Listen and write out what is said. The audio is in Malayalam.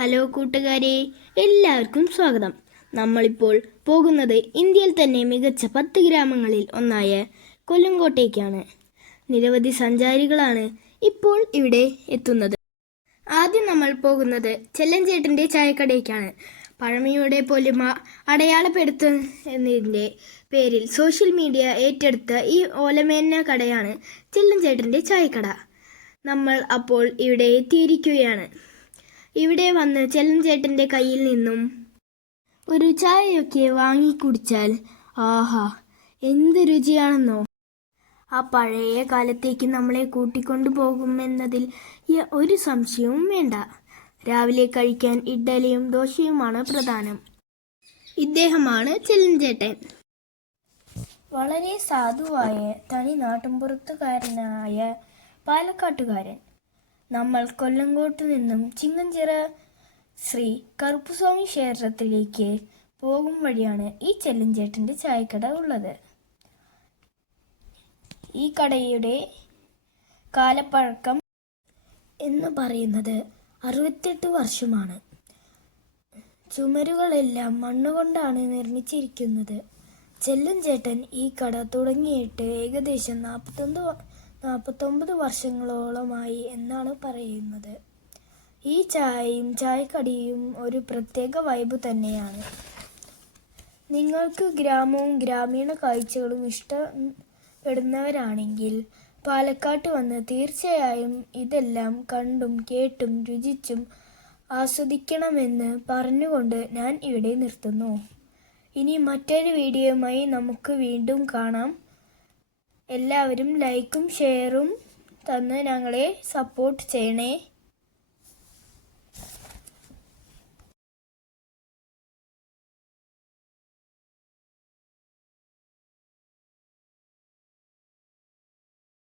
ഹലോ കൂട്ടുകാരെ എല്ലാവർക്കും സ്വാഗതം. നമ്മളിപ്പോൾ പോകുന്നത് ഇന്ത്യയിൽ തന്നെ മികച്ച പത്ത് ഗ്രാമങ്ങളിൽ ഒന്നായ കൊല്ലങ്കോട്ടേക്കാണ് നിരവധി സഞ്ചാരികളാണ് ഇപ്പോൾ ഇവിടെ എത്തുന്നത്. ആദ്യം നമ്മൾ പോകുന്നത് ചെല്ലഞ്ചേട്ടന്റെ ചായക്കടയ്ക്കാണ്. പഴമയുടെ പൊലിമ അടയാളപ്പെടുത്തുന്നതിന്റെ പേരിൽ സോഷ്യൽ മീഡിയ ഏറ്റെടുത്ത ഈ ഓലമേന്ന കടയാണ് ചെല്ലഞ്ചേട്ടന്റെ ചായക്കട. നമ്മൾ അപ്പോൾ ഇവിടെ എത്തിയിരിക്കുകയാണ്. ഇവിടെ വന്ന് ചെല്ലഞ്ചേട്ടന്റെ കയ്യിൽ നിന്നും ഒരു ചായയൊക്കെ വാങ്ങി കുടിച്ചാൽ ആഹാ എന്ത് രുചിയാണെന്നോ. ആ പഴയ കാലത്തേക്ക് നമ്മളെ കൂട്ടിക്കൊണ്ടു പോകുമെന്നതിൽ ഒരു സംശയവും വേണ്ട. രാവിലെ കഴിക്കാൻ ഇഡ്ഡലിയും ദോശയുമാണ് പ്രധാനം. ഇദ്ദേഹമാണ് ചെല്ലഞ്ചേട്ടൻ വളരെ സാധുവായ തനി നാട്ടുമ്പുറത്തുകാരനായ പാലക്കാട്ടുകാരൻ. നമ്മൾ കൊല്ലങ്കോട്ട് നിന്നും ചിങ്ങഞ്ചിറ ശ്രീ കറുപ്പുസ്വാമി ക്ഷേത്രത്തിലേക്ക് പോകും വഴിയാണ് ഈ ചെല്ലഞ്ചേട്ടന്റെ ചായക്കട ഉള്ളത്. ഈ കടയുടെ കാലപ്പഴക്കം എന്ന് പറയുന്നത് അറുപത്തെട്ട് വർഷമാണ്. ചുമരുകളെല്ലാം മണ്ണുകൊണ്ടാണ് നിർമ്മിച്ചിരിക്കുന്നത്. ചെല്ലൻ ചേട്ടൻ ഈ കട തുടങ്ങിയിട്ട് ഏകദേശം നാൽപ്പത്തൊന്ന് നാൽപ്പത്തൊമ്പത് വർഷങ്ങളോളമായി എന്നാണ് പറയുന്നത്. ഈ ചായയും ചായക്കടിയും ഒരു പ്രത്യേക വൈബ് തന്നെയാണ്. നിങ്ങൾക്ക് ഗ്രാമവും ഗ്രാമീണ കാഴ്ചകളും ഇഷ്ടപ്പെടുന്നവരാണെങ്കിൽ പാലക്കാട്ട് വന്ന് തീർച്ചയായും ഇതെല്ലാം കണ്ടും കേട്ടും രുചിച്ചും ആസ്വദിക്കണമെന്ന് പറഞ്ഞുകൊണ്ട് ഞാൻ ഇവിടെ നിർത്തുന്നു. ഇനി മറ്റൊരു വീഡിയോയുമായി നമുക്ക് വീണ്ടും കാണാം. എല്ലാവരും ലൈക്കും ഷെയറും തന്ന് ഞങ്ങളെ സപ്പോർട്ട് ചെയ്യണേ.